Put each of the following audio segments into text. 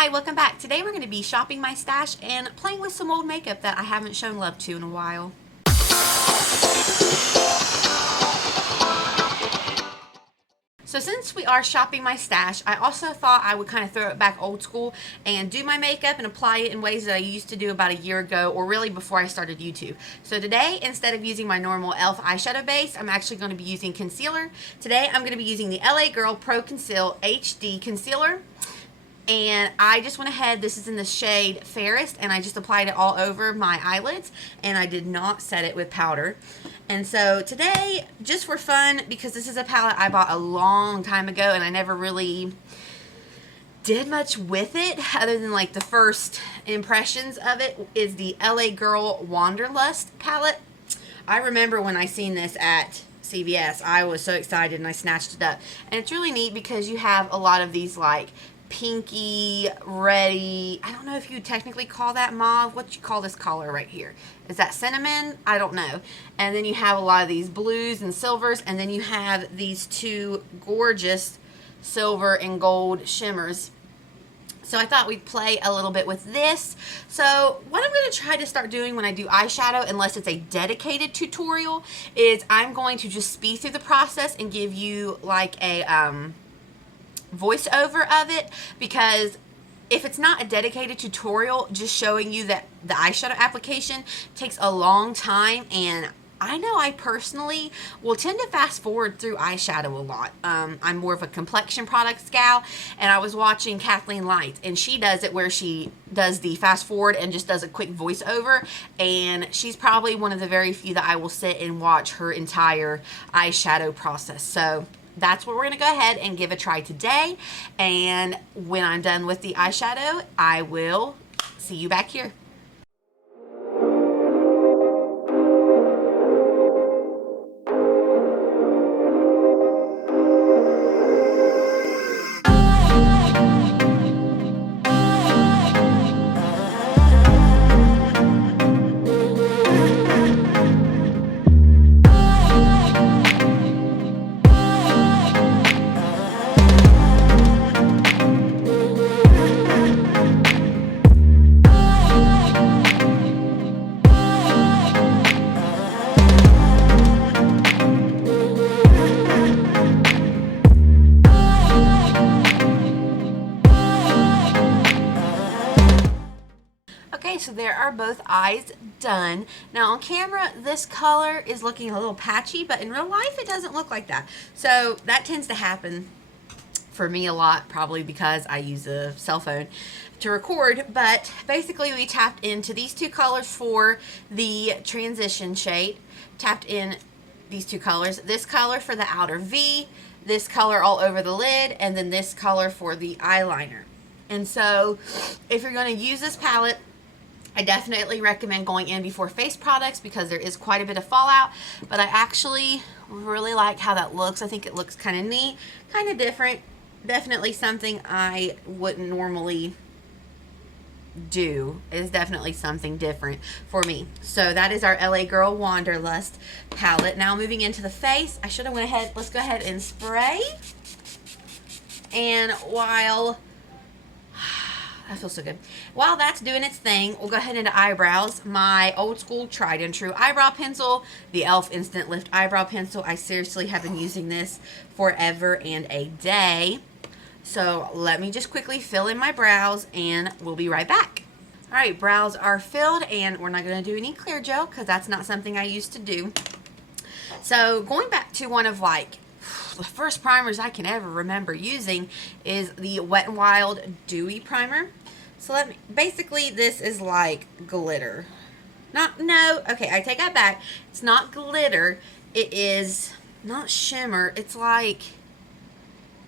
Hi, welcome back. Today we're going to be shopping my stash and playing with some old makeup that I haven't shown love to in a while. So since we are shopping my stash, I also thought I would kind of throw it back old school and do my makeup and apply it in ways that I used to do about a year ago, or really before I started YouTube. So today, instead of using my normal e.l.f. eyeshadow base, I'm actually going to be using concealer. Today I'm going to be using the LA Girl Pro.conceal HD Concealer. And I just went ahead, this is in the shade Fairest, and I just applied it all over my eyelids, and I did not set it with powder. And so today, just for fun, because this is a palette I bought a long time ago, and I never really did much with it, other than like the first impressions of it, is the LA Girl Wanderlust palette. I remember when I seen this at CVS, I was so excited and I snatched it up. And it's really neat because you have a lot of these like pinky, reddy, I don't know if you technically call that mauve. What you call this color right here? Is that cinnamon? I don't know. And then you have a lot of these blues and silvers, and then you have these two gorgeous silver and gold shimmers. So I thought we'd play a little bit with this. So what I'm going to try to start doing when I do eyeshadow, unless it's a dedicated tutorial, is I'm going to just speed through the process and give you like a voiceover of it, because if it's not a dedicated tutorial just showing you that the eyeshadow application takes a long time, and I know I personally will tend to fast forward through eyeshadow a lot. I'm more of a complexion products gal, and I was watching Kathleen Light, and she does it where she does the fast forward and just does a quick voiceover, and she's probably one of the very few that I will sit and watch her entire eyeshadow process. So that's what we're going to go ahead and give a try today, and when I'm done with the eyeshadow, I will see you back here. Okay, so there are both eyes done. Now on camera, this color is looking a little patchy, but in real life, it doesn't look like that. So that tends to happen for me a lot, probably because I use a cell phone to record. But basically, we tapped into these two colors for the transition shade. Tapped in these two colors. This color for the outer V, this color all over the lid, and then this color for the eyeliner. And so, if you're going to use this palette, I definitely recommend going in before face products because there is quite a bit of fallout, but I actually really like how that looks. I think it looks kind of neat, kind of different. Definitely something I wouldn't normally do. It is definitely something different for me. So that is our LA Girl Wanderlust palette. Now moving into the face, I should have went ahead, let's go ahead and spray. And while I feel so good. While that's doing its thing, we'll go ahead into eyebrows. My old school tried and true eyebrow pencil, the e.l.f. Instant Lift Eyebrow Pencil. I seriously have been using this forever and a day. So let me just quickly fill in my brows and we'll be right back. All right, brows are filled, and we're not going to do any clear gel because that's not something I used to do. So going back to one of like the first primers I can ever remember using is the Wet n Wild Dewy Primer. So basically this is like glitter. Okay, I take that back. It's not glitter. It is not shimmer. It's like,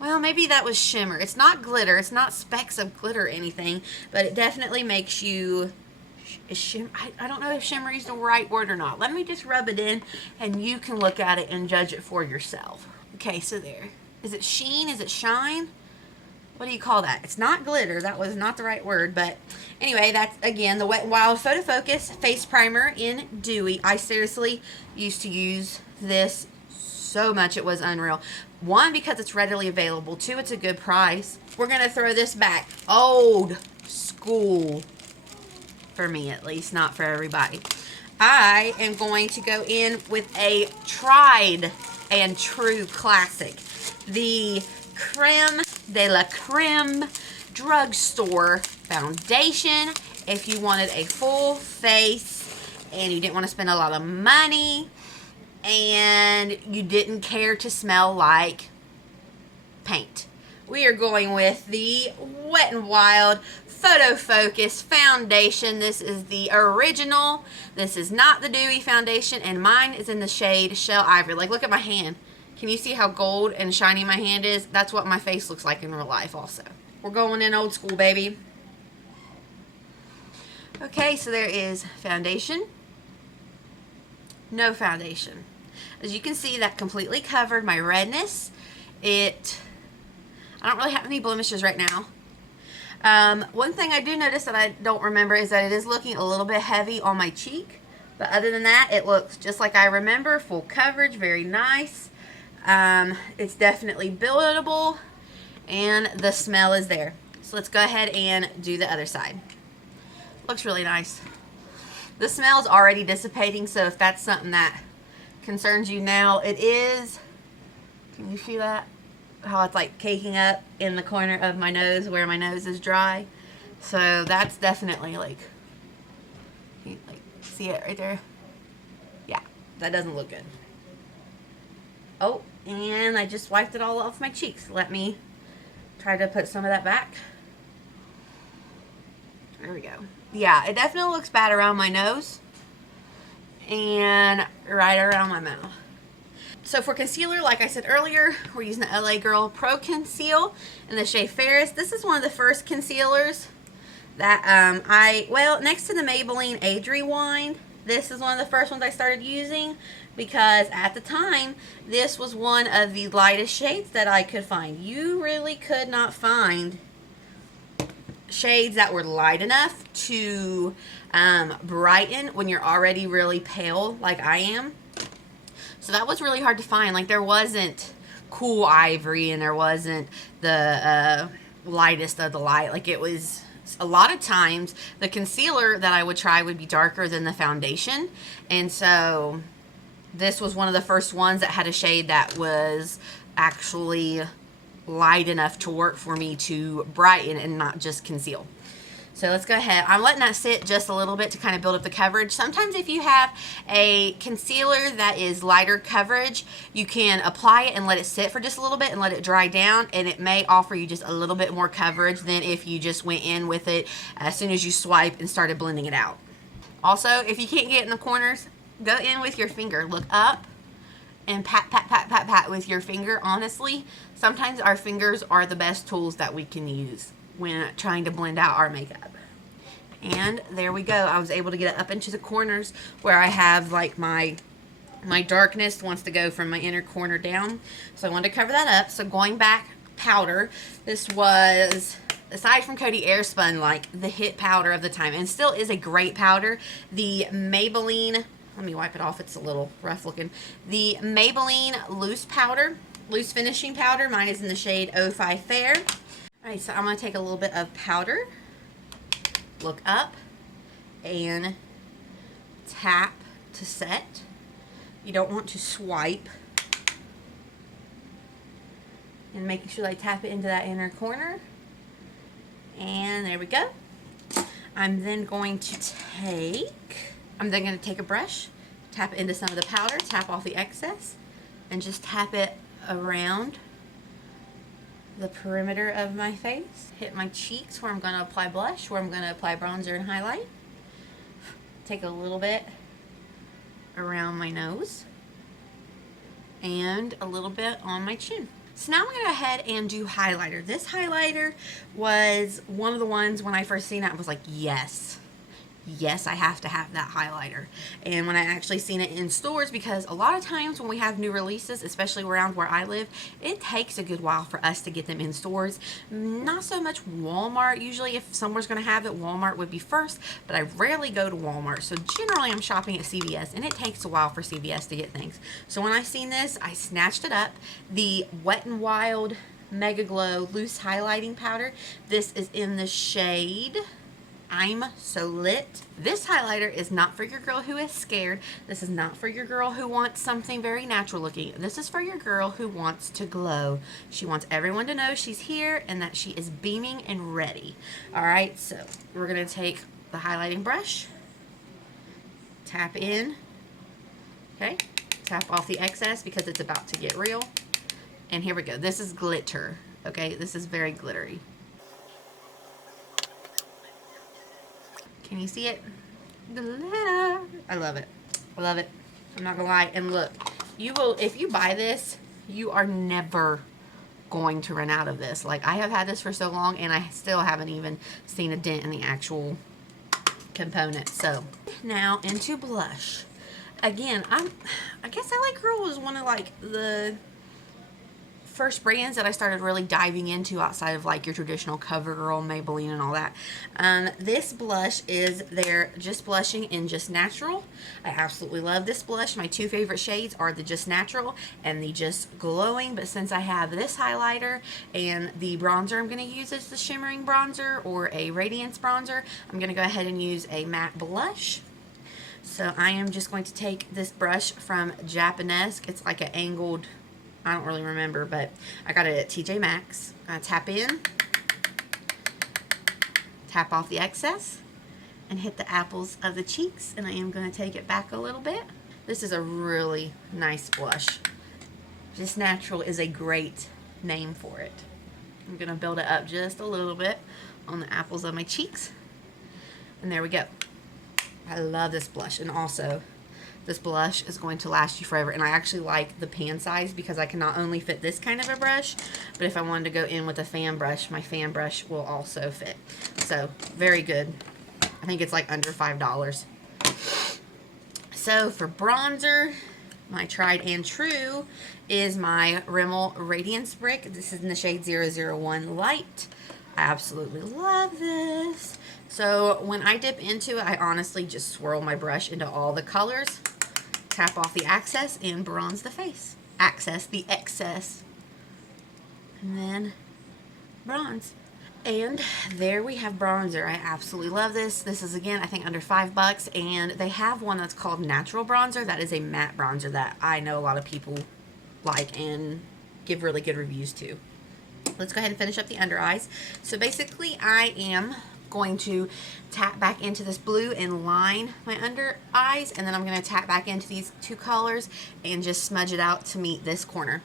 well, maybe that was shimmer. It's not glitter. It's not specks of glitter or anything, but it definitely makes you, I don't know if shimmery is the right word or not. Let me just rub it in and you can look at it and judge it for yourself. Okay, so there. Is it sheen? Is it shine? What do you call that? It's not glitter. That was not the right word. But anyway, that's, again, the Wet n Wild Photofocus Face Primer in Dewy. I seriously used to use this so much, it was unreal. One, because it's readily available. Two, it's a good price. We're going to throw this back. Old school. For me, at least. Not for everybody. I am going to go in with a tried and true classic. The Creme de la Creme drugstore foundation. If you wanted a full face and you didn't want to spend a lot of money and you didn't care to smell like paint, we are going with the Wet n Wild Photofocus foundation. This is the original. This is not the dewy foundation, and mine is in the shade Shell Ivory. Like, look at my hand. Can you see how gold and shiny my hand is? That's what my face looks like in real life also. We're going in old school, baby. Okay, so there is foundation. No foundation. As you can see, that completely covered my redness. I don't really have any blemishes right now. One thing I do notice that I don't remember is that it is looking a little bit heavy on my cheek. But other than that, it looks just like I remember. Full coverage, very nice. It's definitely buildable. And the smell is there. So let's go ahead and do the other side. Looks really nice. The smell is already dissipating, so if that's something that concerns you now, it is. Can you see that? How it's like caking up in the corner of my nose where my nose is dry. So that's definitely like, can you like see it right there? Yeah, that doesn't look good. Oh, and I just wiped it all off my cheeks. Let me try to put some of that back. There we go. Yeah, it definitely looks bad around my nose and right around my mouth. So for concealer, like I said earlier, we're using the LA Girl Pro.Conceal in the shade Fairest. This is one of the first concealers that well, next to the Maybelline Age Rewind, this is one of the first ones I started using because at the time, this was one of the lightest shades that I could find. You really could not find shades that were light enough to brighten when you're already really pale like I am. So that was really hard to find. Like, there wasn't cool ivory and there wasn't the lightest of the light. Like, it was, a lot of times the concealer that I would try would be darker than the foundation. And so this was one of the first ones that had a shade that was actually light enough to work for me to brighten and not just conceal. So let's go ahead. I'm letting that sit just a little bit to kind of build up the coverage. Sometimes if you have a concealer that is lighter coverage, you can apply it and let it sit for just a little bit and let it dry down, and it may offer you just a little bit more coverage than if you just went in with it as soon as you swipe and started blending it out. Also, if you can't get in the corners, go in with your finger. Look up and pat, pat, pat, pat, pat with your finger. Honestly, sometimes our fingers are the best tools that we can use when trying to blend out our makeup. And there we go. I was able to get it up into the corners where I have like my darkness wants to go from my inner corner down. So I wanted to cover that up. So going back, powder. This was, aside from Coty Airspun, like the hit powder of the time, and still is a great powder. The Maybelline, let me wipe it off, it's a little rough looking. The Maybelline loose powder, loose finishing powder. Mine is in the shade 05 Fair. Alright, so I'm going to take a little bit of powder, look up, and tap to set. You don't want to swipe. And making sure I tap it into that inner corner. And there we go. I'm then going to take a brush, tap it into some of the powder, tap off the excess, and just tap it around the perimeter of my face. Hit my cheeks where I'm going to apply blush, where I'm going to apply bronzer and highlight. Take a little bit around my nose and a little bit on my chin. So now I'm going to go ahead and do highlighter. This highlighter was one of the ones when I first seen it, I was like, yes, yes, I have to have that highlighter. And when I actually seen it in stores, because a lot of times when we have new releases, especially around where I live, it takes a good while for us to get them in stores. Not so much Walmart. Usually if somewhere's going to have it, Walmart would be first, but I rarely go to Walmart. So generally I'm shopping at CVS, and it takes a while for CVS to get things. So when I seen this, I snatched it up. The Wet n Wild Megaglo Loose Highlighting Powder. This is in the shade I'm So Lit. This highlighter is not for your girl who is scared. This is not for your girl who wants something very natural looking. This is for your girl who wants to glow. She wants everyone to know she's here and that she is beaming and ready. Alright, so we're going to take the highlighting brush, tap in, okay, tap off the excess because it's about to get real. And here we go. This is glitter, okay? This is very glittery. Can you see it? Glitter. I love it. I love it. I'm not gonna lie. And look, you will, if you buy this, you are never going to run out of this. Like, I have had this for so long and I still haven't even seen a dent in the actual component. So now into blush. Again, I guess Eyelid Girl was one of like the first brands that I started really diving into outside of like your traditional CoverGirl, Maybelline, and all that. This blush is their Just Blushing in Just Natural. I absolutely love this blush. My two favorite shades are the Just Natural and the Just Glowing, but since I have this highlighter and the bronzer I'm going to use is the shimmering bronzer or a radiance bronzer, I'm going to go ahead and use a matte blush. So I am just going to take this brush from Japanesque. It's like an angled, I don't really remember, but I got it at TJ Maxx. I'm gonna tap in, tap off the excess, and hit the apples of the cheeks, and I am gonna take it back a little bit. This is a really nice blush. Just Natural is a great name for it. I'm gonna build it up just a little bit on the apples of my cheeks. And there we go. I love this blush, and also this blush is going to last you forever. And I actually like the pan size because I can not only fit this kind of a brush, but if I wanted to go in with a fan brush, my fan brush will also fit. So very good. I think it's like under $5. So for bronzer, my tried and true is my Rimmel Radiance Brick. This is in the shade 001 Light. I absolutely love this. So when I dip into it, I honestly just swirl my brush into all the colors, tap off the excess, and bronze the face. Access the excess. And then bronze. And there we have bronzer. I absolutely love this. This is, again, I think under $5, and they have one that's called Natural Bronzer. That is a matte bronzer that I know a lot of people like and give really good reviews to. Let's go ahead and finish up the under eyes. So basically I am going to tap back into this blue and line my under eyes, and then I'm going to tap back into these two colors and just smudge it out to meet this corner.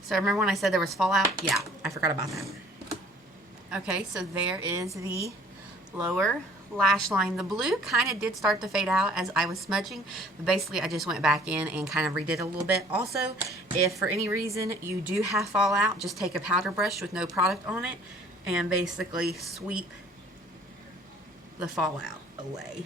So remember when I said there was fallout? Yeah, I forgot about that. Okay, so there is the lower lash line. The blue kind of did start to fade out as I was smudging, but basically I just went back in and kind of redid a little bit. Also, if for any reason you do have fallout, just take a powder brush with no product on it and basically sweep the fallout away.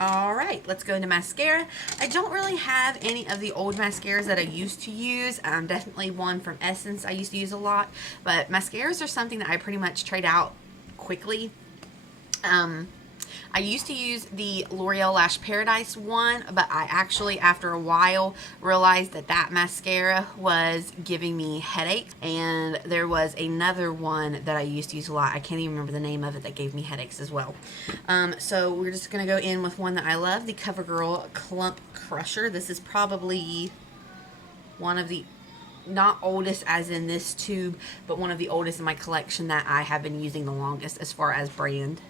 Alright, let's go into mascara. I don't really have any of the old mascaras that I used to use. Definitely one from Essence I used to use a lot, but mascaras are something that I pretty much trade out quickly. I used to use the L'Oreal Lash Paradise one, but I actually, after a while, realized that that mascara was giving me headaches, and there was another one that I used to use a lot. I can't even remember the name of it that gave me headaches as well. So we're just going to go in with one that I love, the CoverGirl Clump Crusher. This is probably one of the, not oldest as in this tube, but one of the oldest in my collection that I have been using the longest as far as brand.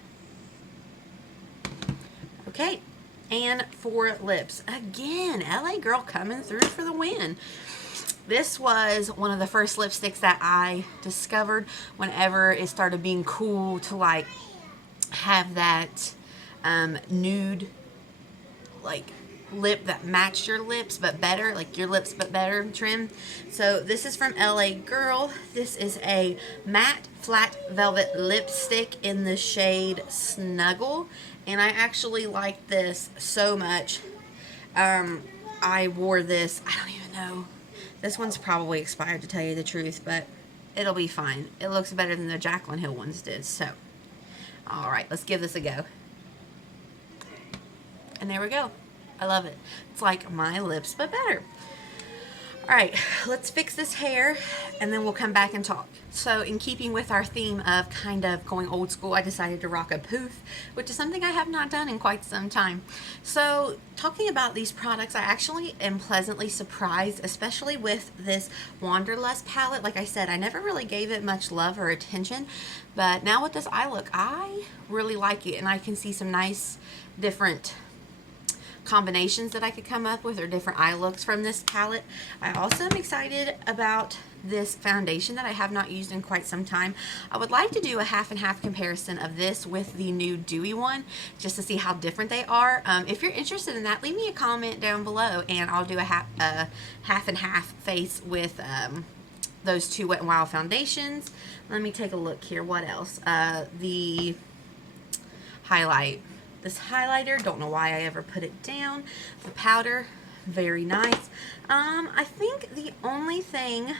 Okay, and for lips, again, LA Girl coming through for the win. This was one of the first lipsticks that I discovered whenever it started being cool to like have that nude, like lip that matched your lips but better, like your lips but better trim. So this is from LA Girl. This is a matte flat velvet lipstick in the shade Snuggle, and I actually like this so much. I wore this, I don't even know, this one's probably expired to tell you the truth, but it'll be fine. It looks better than the Jaclyn Hill ones did. So alright, let's give this a go. And there we go. I love it. It's like my lips, but better. Alright, let's fix this hair, and then we'll come back and talk. So in keeping with our theme of kind of going old school, I decided to rock a poof, which is something I have not done in quite some time. So talking about these products, I actually am pleasantly surprised, especially with this Wanderlust palette. Like I said, I never really gave it much love or attention, but now with this eye look, I really like it, and I can see some nice different combinations that I could come up with, or different eye looks from this palette. I also am excited about this foundation that I have not used in quite some time. I would like to do a half and half comparison of this with the new Dewy one, just to see how different they are. If you're interested in that, leave me a comment down below, and I'll do a half and half face with those two Wet n Wild foundations. Let me take a look here. What else? The highlight. This highlighter, don't know why I ever put it down. The powder, very nice. I think the only thing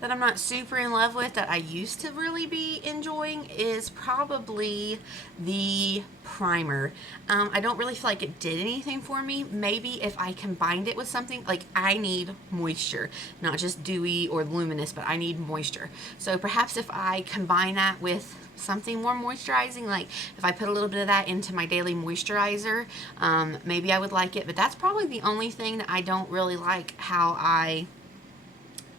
that I'm not super in love with that I used to really be enjoying is probably the primer. I don't really feel like it did anything for me. Maybe if I combined it with something, like I need moisture, not just dewy or luminous, but I need moisture. So perhaps if I combine that with something more moisturizing, like if I put a little bit of that into my daily moisturizer, maybe I would like it. But that's probably the only thing that I don't really like how I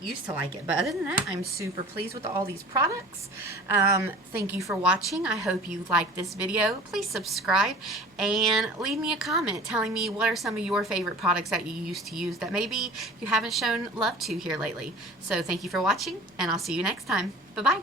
used to like it. But other than that, I'm super pleased with all these products. Thank you for watching. I hope you liked this video. Please subscribe and leave me a comment telling me what are some of your favorite products that you used to use that maybe you haven't shown love to here lately. So thank you for watching, and I'll see you next time. Bye-bye.